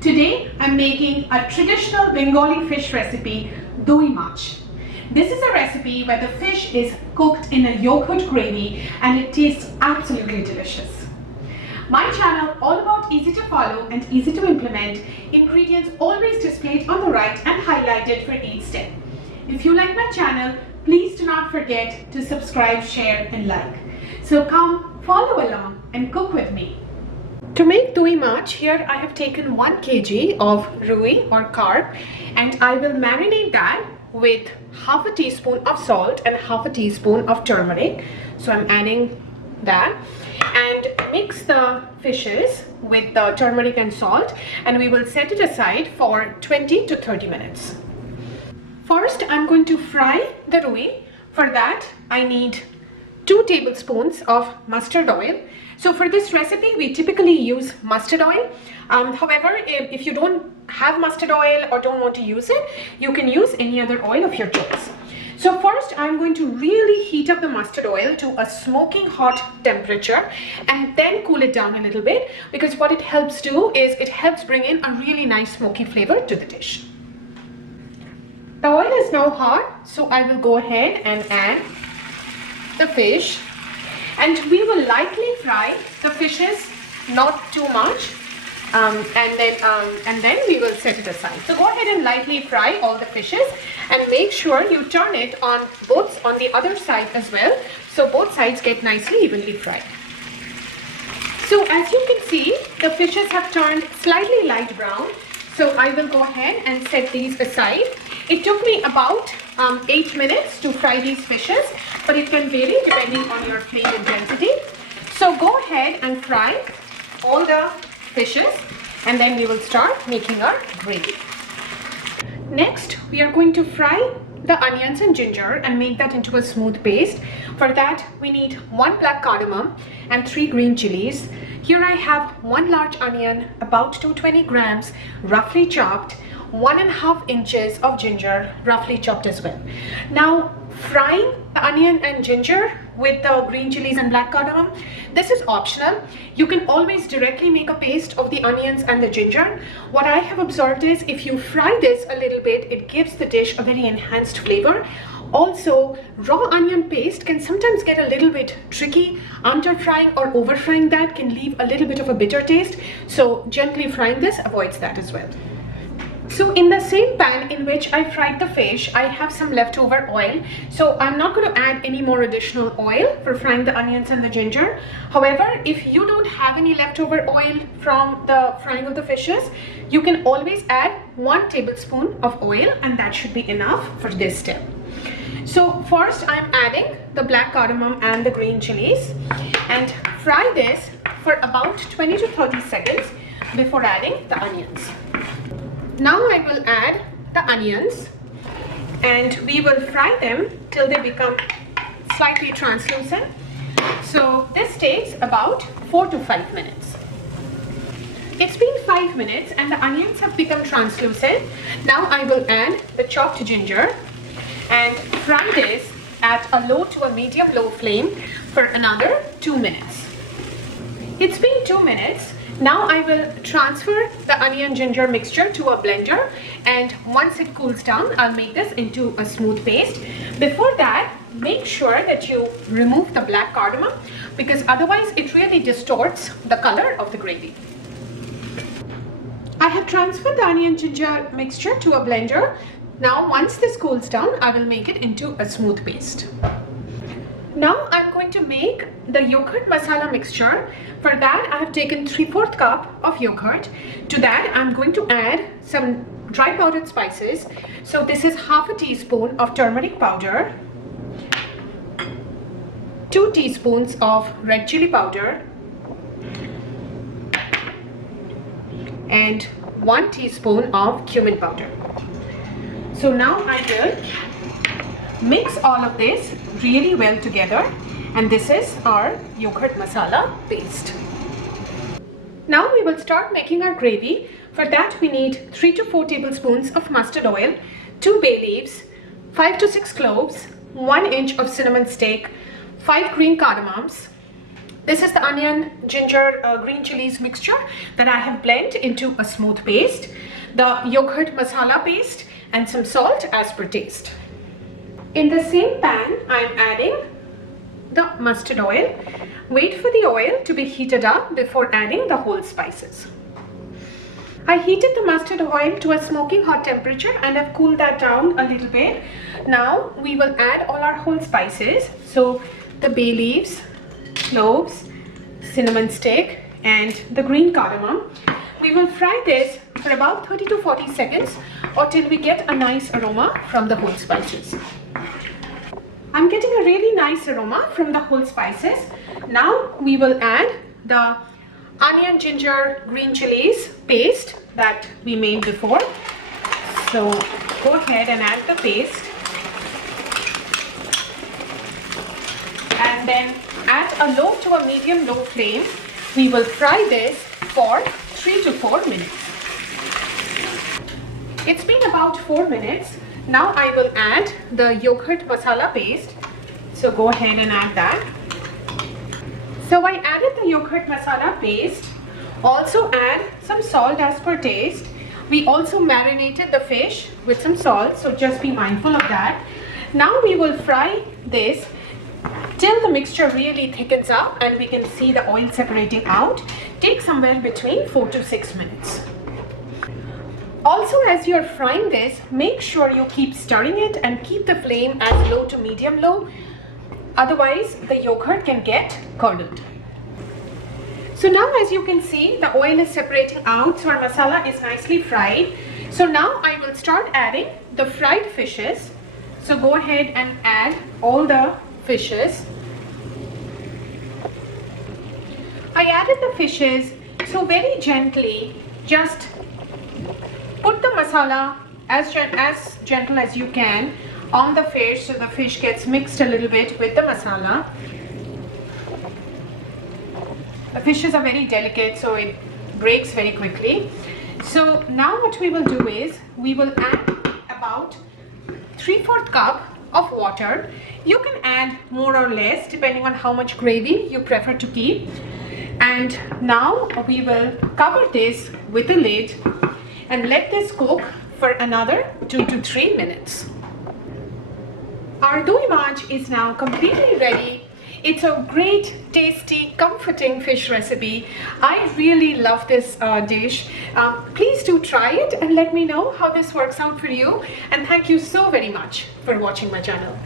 Today I'm making a traditional Bengali fish recipe, Doi Maach. This is a recipe where the fish is cooked in a yogurt gravy and it tastes absolutely delicious. My channel all about easy to follow and easy to implement, ingredients always displayed on the right and highlighted for each step. If you like my channel, please do not forget to subscribe, share and like. So come follow along and cook with me. To make Doi Maach, here I have taken 1 kg of rui or carp and I will marinate that with half a teaspoon of salt and half a teaspoon of turmeric. So I'm adding that and mix the fishes with the turmeric and salt, and we will set it aside for 20 to 30 minutes. First, I'm going to fry the rui. For that, I need 2 tablespoons of mustard oil. So for this recipe, we typically use mustard oil. However, if you don't have mustard oil or don't want to use it, you can use any other oil of your choice. So first, I'm going to really heat up the mustard oil to a smoking hot temperature and then cool it down a little bit, because what it helps do is it helps bring in a really nice smoky flavor to the dish. The oil is now hot, so I will go ahead and add the fish. And we will lightly fry the fishes, not too much, and then we will set it aside. So go ahead and lightly fry all the fishes and make sure you turn it on the other side as well, so both sides get nicely evenly fried. So as you can see, the fishes have turned slightly light brown. So I will go ahead and set these aside. It took me about 8 minutes to fry these fishes, but it can vary depending on your flame intensity. So go ahead and fry all the fishes and then we will start making our gravy. Next, we are going to fry the onions and ginger and make that into a smooth paste. For that, we need 1 black cardamom and 3 green chilies. Here I have 1 large onion, about 220 grams, roughly chopped, 1.5 inches of ginger, roughly chopped as well. Now, frying the onion and ginger with the green chilies and black cardamom, this is optional. You can always directly make a paste of the onions and the ginger. What I have observed is if you fry this a little bit, it gives the dish a very enhanced flavor. Also, raw onion paste can sometimes get a little bit tricky. Under frying or over frying that can leave a little bit of a bitter taste. So gently frying this avoids that as well. So in the same pan in which I fried the fish, I have some leftover oil. So I'm not going to add any more additional oil for frying the onions and the ginger. However, if you don't have any leftover oil from the frying of the fishes, you can always add 1 tablespoon of oil and that should be enough for this step. So first I'm adding the black cardamom and the green chilies and fry this for about 20 to 30 seconds before adding the onions. Now I will add the onions and we will fry them till they become slightly translucent. So this takes about 4 to 5 minutes. It's been 5 minutes and the onions have become translucent. Now I will add the chopped ginger and fry this at a low to a medium low flame for another 2 minutes. It's been 2 minutes. Now I will transfer the onion ginger mixture to a blender, and once it cools down, I'll make this into a smooth paste. Before that, make sure that you remove the black cardamom because otherwise it really distorts the color of the gravy. I have transferred the onion ginger mixture to a blender. Now once this cools down, I will make it into a smooth paste. Now I'm going to make the yogurt masala mixture. For that, I have taken 3/4 cup of yogurt. To that, I'm going to add some dry powdered spices. So this is half a teaspoon of turmeric powder, 2 teaspoons of red chili powder, and 1 teaspoon of cumin powder. So now I will mix all of this really well together, and this is our yogurt masala paste. Now we will start making our gravy. For that we need 3 to 4 tablespoons of mustard oil, 2 bay leaves, 5 to 6 cloves, 1 inch of cinnamon stick, 5 green cardamoms, This is the onion, ginger, green chilies mixture that I have blended into a smooth paste, the yogurt masala paste, and some salt as per taste. In the same pan, I am adding the mustard oil. Wait for the oil to be heated up before adding the whole spices. I heated the mustard oil to a smoking hot temperature and have cooled that down a little bit. Now we will add all our whole spices. So the bay leaves, cloves, cinnamon stick, and the green cardamom. We will fry this for about 30 to 40 seconds or till we get a nice aroma from the whole spices. I'm getting a really nice aroma from the whole spices. Now we will add the onion, ginger, green chilies paste that we made before. So go ahead and add the paste. And then at a low to a medium low flame, we will fry this for 3 to 4 minutes. It's been about 4 minutes. Now I will add the yogurt masala paste. So go ahead and add that. So I added the yogurt masala paste. Also add some salt as per taste. We also marinated the fish with some salt, so just be mindful of that. Now we will fry this till the mixture really thickens up and we can see the oil separating out. Take somewhere between 4 to 6 minutes. Also, as you're frying this, make sure you keep stirring it and keep the flame as low to medium low. Otherwise, the yogurt can get curdled. So now as you can see, the oil is separating out, so our masala is nicely fried. So now I will start adding the fried fishes. So go ahead and add all the fishes. I added the fishes, so very gently, just put the masala as gentle as you can on the fish so the fish gets mixed a little bit with the masala. The fishes are very delicate, so it breaks very quickly. So now what we will do is we will add about 3/4 cup of water. You can add more or less depending on how much gravy you prefer to keep. And now we will cover this with a lid and let this cook for another 2 to 3 minutes. Our Doi Maach is now completely ready. It's a great, tasty, comforting fish recipe. I really love this dish. Please do try it and let me know how this works out for you. And thank you so very much for watching my channel.